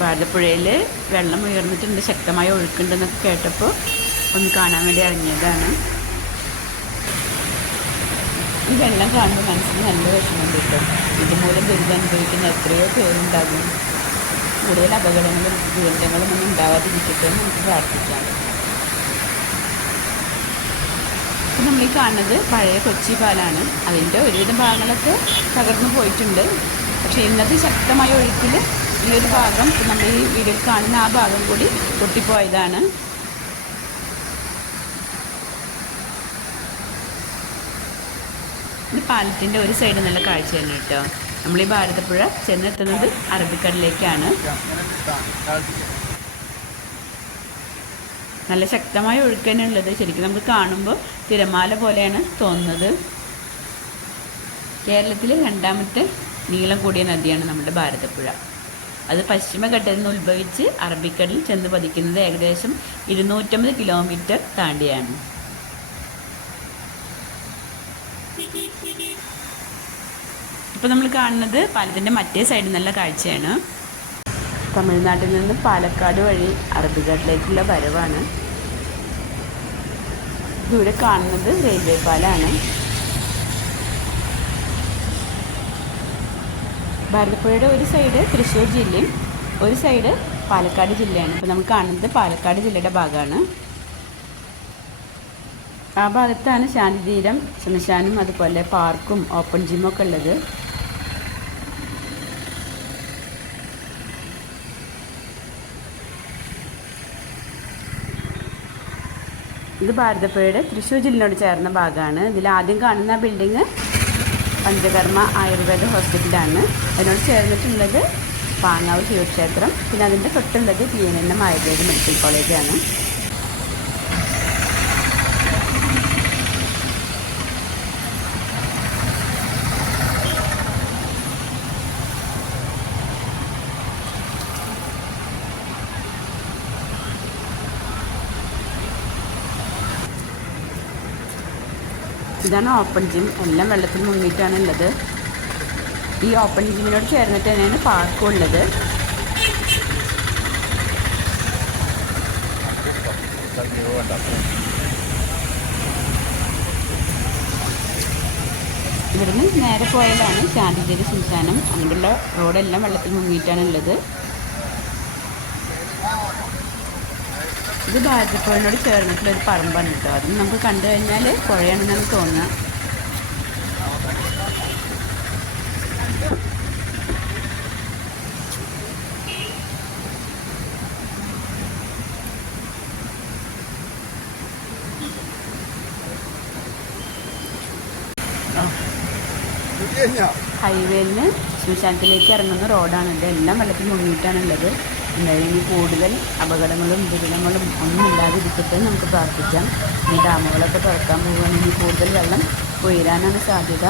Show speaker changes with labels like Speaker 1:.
Speaker 1: ഭാരതപ്പുഴയിൽ വെള്ളം ഉയർന്നിട്ടുണ്ട് ശക്തമായ ഒഴുക്കുണ്ടെന്നൊക്കെ കേട്ടപ്പോൾ ഒന്ന് കാണാൻ വേണ്ടി ഇറങ്ങിയതാണ്. ഈ വെള്ളം കാണുമ്പോൾ മനസ്സിന് നല്ല വിഷമം കിട്ടും. ഇതുമൂലം ദുരിതം അനുഭവിക്കുന്ന എത്രയോ പേരുണ്ടാകും. കൂടുതൽ അപകടങ്ങളും ദുരന്തങ്ങളും ഒന്നും ഉണ്ടാവാതിരിക്കട്ടെ എന്ന് നമുക്ക് പ്രാർത്ഥിക്കാം. ഇപ്പം നമ്മൾ ഈ കാണുന്നത് പഴയ കൊച്ചി പാലാണ്. അതിന്റെ ഒരുവിധം ഭാഗങ്ങളൊക്കെ തകർന്നു പോയിട്ടുണ്ട്. പക്ഷേ ഇന്നത്തെ ശക്തമായ ഒഴുക്കിൽ ഈ ഒരു ഭാഗം നമ്മൾ ഈ വീഡിയോയിൽ കാണുന്ന ആ ഭാഗം കൂടി പൊട്ടിപ്പോയതാണ്. ഇത് പാലത്തിന്റെ ഒരു സൈഡ് നല്ല കാഴ്ച തന്നെ കേട്ടോ. നമ്മൾ ഈ ഭാരതപ്പുഴ ചെന്നെത്തുന്നത് അറബിക്കടലിലേക്കാണ്. നല്ല ശക്തമായ ഒഴുക്ക് തന്നെ ഉള്ളത്. ശരിക്കും നമുക്ക് കാണുമ്പോൾ തിരമാല പോലെയാണ് തോന്നുന്നത്. കേരളത്തിലെ രണ്ടാമത്തെ നീളം കൂടിയ നദിയാണ് നമ്മുടെ ഭാരതപ്പുഴ. അത് പശ്ചിമഘട്ടത്തിൽ നിന്ന് ഉത്ഭവിച്ച് അറബിക്കടലിൽ ചെന്ന് പതിക്കുന്നത് ഏകദേശം ഇരുന്നൂറ്റമ്പത് കിലോമീറ്റർ താണ്ടിയാണ്. ഇപ്പോൾ നമ്മൾ കാണുന്നത് പാലത്തിന്റെ മറ്റേ സൈഡിൽ നിന്നുള്ള കാഴ്ചയാണ്. തമിഴ്നാട്ടിൽ നിന്ന് പാലക്കാട് വഴി അറബിക്കടലിലേക്കുള്ള വരവാണ്. ദൂരെ കാണുന്നത് റെയിൽവേ പാലാണ് ഭാരതപ്പുഴയുടെ ഒരു സൈഡ് തൃശ്ശൂർ ജില്ലയും ഒരു സൈഡ് പാലക്കാട് ജില്ലയാണ്. ഇപ്പോൾ നമ്മൾ കാണുന്നത് പാലക്കാട് ജില്ലയുടെ ഭാഗമാണ്. ആ ഭാഗത്താണ് ശാന്തിതീരം ശ്മശാനും അതുപോലെ പാർക്കും ഓപ്പൺ ജിമ്മും ഒക്കെ ഉള്ളത്. ഇത് ഭാരതപ്പുഴയുടെ തൃശ്ശൂർ ജില്ലയോട് ചേർന്ന ഭാഗമാണ്. ഇതിൽ ആദ്യം കാണുന്ന ബിൽഡിങ് പഞ്ചകർമ്മ ആയുർവേദ ഹോസ്പിറ്റലാണ്. അതിനോട് ചേർന്നിട്ടുള്ളത് പാങ്ങാവ് ശിവക്ഷേത്രം പിന്നെ അതിന്റെ തൊട്ടുള്ളത് P N N M Ayurveda medical കോളേജാണ്. ഇതാണ് ഓപ്പൺ ജിം. എല്ലാം വെള്ളത്തിൽ മുങ്ങിയിട്ടാണ് ഉള്ളത്. ഈ ഓപ്പൺ ജിമ്മിനോട് ചേർന്നിട്ട് തന്നെയാണ് പാർക്കും ഉള്ളത്. ഇവിടുന്ന് നേരെ പോയാലാണ് ശാന്തിജേരി സംസ്ഥാനം അങ്ങനെയുള്ള റോഡെല്ലാം വെള്ളത്തിൽ മുങ്ങിയിട്ടാണ് ഉള്ളത്. ഇത് ഭാരതപ്പുഴനോട് ചേർന്നിട്ടുള്ള ഒരു പറമ്പാണ് കേട്ടോ. അത് നമുക്ക് കണ്ടു കഴിഞ്ഞാൽ പുഴയാണെന്നാണ് തോന്നുക. ഹൈവേയിൽ നിന്ന് ശ്മശാനത്തിലേക്ക് ഇറങ്ങുന്ന റോഡാണ്. ഇത് എല്ലാം വെള്ളത്തിൽ മുങ്ങിയിട്ടാണുള്ളത് ഇനി കൂടുതൽ അപകടങ്ങളും ദുരിതങ്ങളും ഒന്നും ഇല്ലാതിരിക്കട്ടെ നമുക്ക് പ്രാർത്ഥിക്കാം. ഈ ഡാമുകളൊക്കെ തുറക്കാൻ പോകുകയാണെങ്കിൽ കൂടുതൽ വെള്ളം ഉയരാനാണ് സാധ്യത.